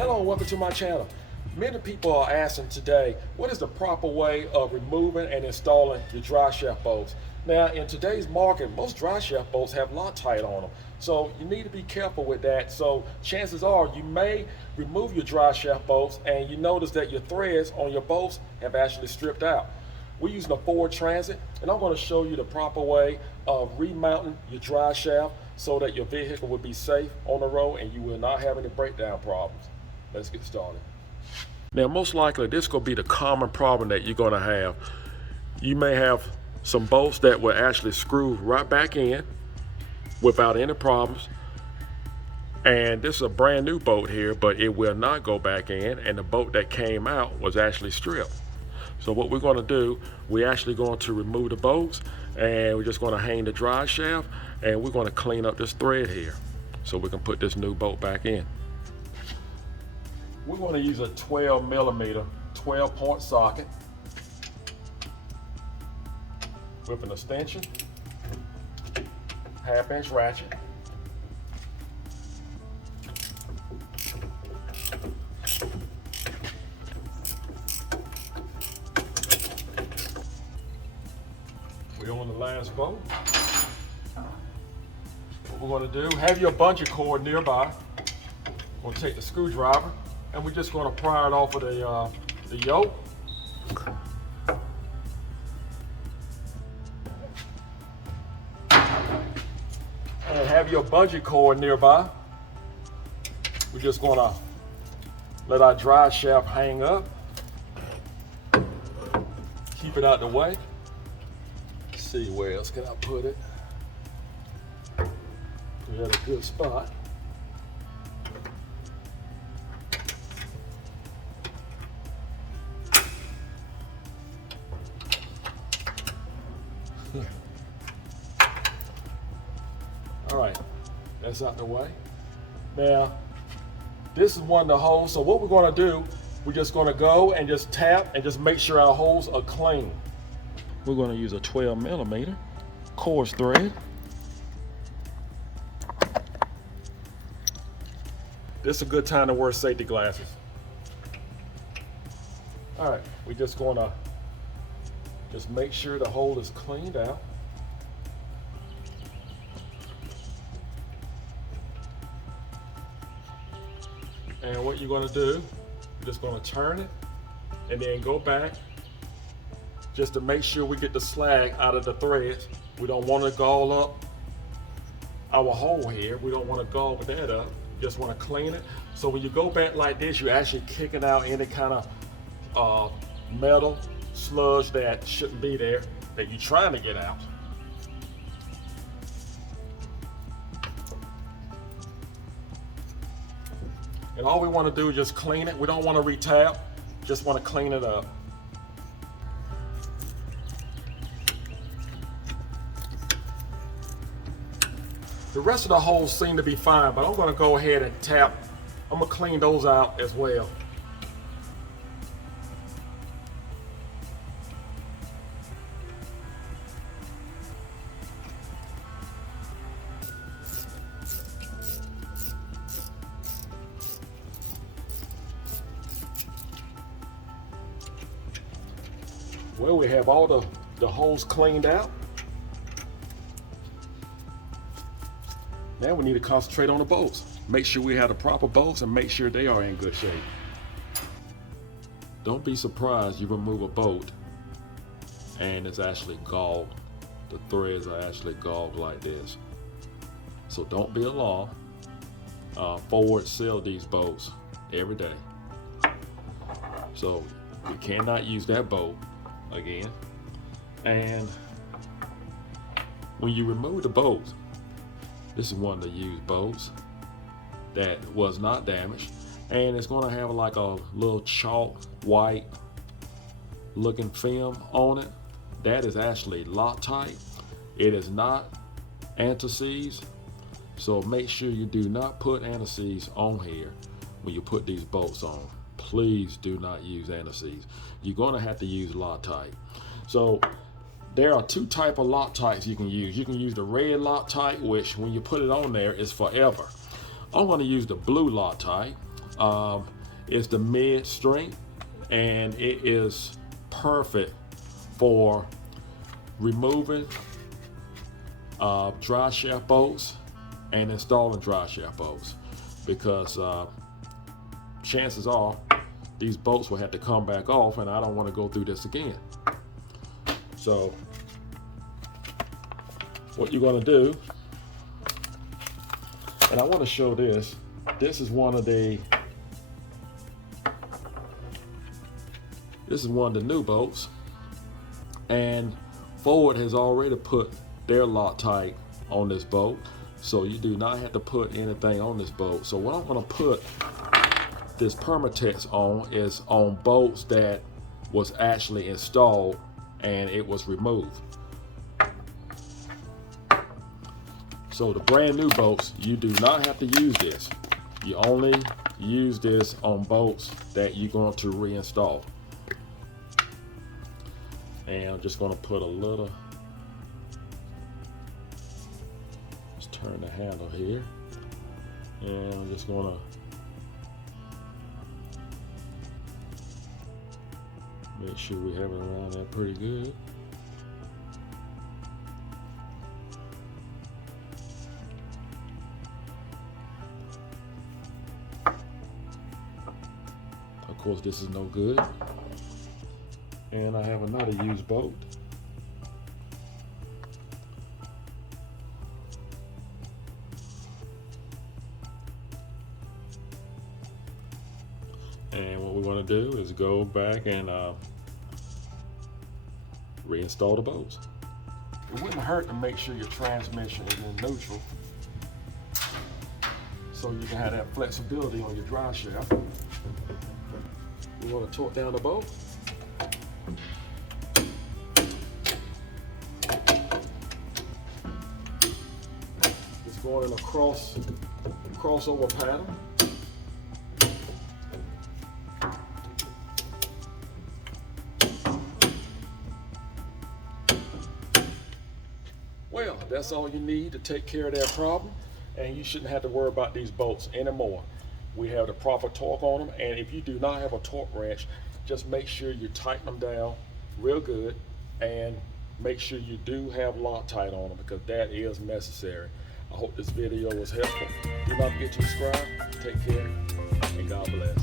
Hello and welcome to my channel. Many people are asking today, what is the proper way of removing and installing your dry shaft bolts? Now in today's market, most dry shaft bolts have Loctite on them. So you need to be careful with that. So chances are you may remove your dry shaft bolts and you notice that your threads on your bolts have actually stripped out. We're using a Ford Transit and I'm going to show you the proper way of remounting your dry shaft so that your vehicle will be safe on the road and you will not have any breakdown problems. Let's get started. Now most likely this is going to be the common problem that you're going to have. You may have some bolts that will actually screw right back in without any problems. And this is a brand new bolt here, but it will not go back in, and the bolt that came out was actually stripped. So what we're going to do, we're actually going to remove the bolts and we're just going to hang the dry shaft and we're going to clean up this thread here so we can put this new bolt back in. We're going to use a 12 millimeter 12-point socket with an extension, half-inch ratchet, we're on the last bolt. What we're going to do, have your bungee cord nearby. We're going to take the screwdriver and we're just going to pry it off of the yoke. And have your bungee cord nearby. We're just going to let our dry shaft hang up. Keep it out the way. Let's see, where else can I put it? Put it at a good spot. All right, that's out the way. Now, this is one of the holes, so what we're gonna do, we're just gonna go and just tap and just make sure our holes are clean. We're gonna use a 12 millimeter coarse thread. This is a good time to wear safety glasses. All right, we're just gonna just make sure the hole is cleaned out. And what you're going to do, you're just going to turn it and then go back just to make sure we get the slag out of the threads. We don't want to gall up our hole here. We don't want to gall that up. Just want to clean it. So when you go back like this, you're actually kicking out any kind of metal sludge that shouldn't be there, that you're trying to get out. And all we want to do is just clean it. We don't want to re-tap, just want to clean it up. The rest of the holes seem to be fine, but I'm going to go ahead and tap. I'm going to clean those out as well. Well, we have all the holes cleaned out. Now we need to concentrate on the bolts. Make sure we have the proper bolts and make sure they are in good shape. Don't be surprised you remove a bolt and it's actually galled. The threads are actually galled like this. So don't be alarmed. Ford sell these bolts every day. So we cannot use that bolt again. And when you remove the bolts, this is one of the used bolts that was not damaged, and it's going to have like a little chalk white looking film on it. That is actually Loctite. It is not anti-seize, so make sure you do not put anti-seize on here when you put these bolts on. Please do not use anti-seize. You're going to have to use Loctite. So there are two types of Loctites you can use. You can use the red Loctite, which when you put it on there is forever. I'm going to use the blue Loctite. It's the mid strength, and it is perfect for removing dry shaft bolts and installing dry shaft bolts, because chances are these bolts will have to come back off, and I don't want to go through this again. So what you're going to do, and I want to show this. This is one of the new bolts, and Ford has already put their Loctite on this bolt, so you do not have to put anything on this bolt. So what I'm going to put this Permatex on is on bolts that was actually installed and it was removed. So the brand new bolts, you do not have to use this. You only use this on bolts that you're going to reinstall. And I'm just going to put a little, just turn the handle here, and I'm just going to make sure we have it around there pretty good. Of course, this is no good. And I have another used bolt. And what we're going to do is go back and reinstall the bolts. It wouldn't hurt to make sure your transmission is in neutral, so you can have that flexibility on your drive shaft. You want to torque down the bolt. It's going in a crossover pattern. Well, that's all you need to take care of that problem, and you shouldn't have to worry about these bolts anymore. We have the proper torque on them, and if you do not have a torque wrench, just make sure you tighten them down real good, and make sure you do have Loctite on them, because that is necessary. I hope this video was helpful. Do not forget to subscribe. Take care, and God bless.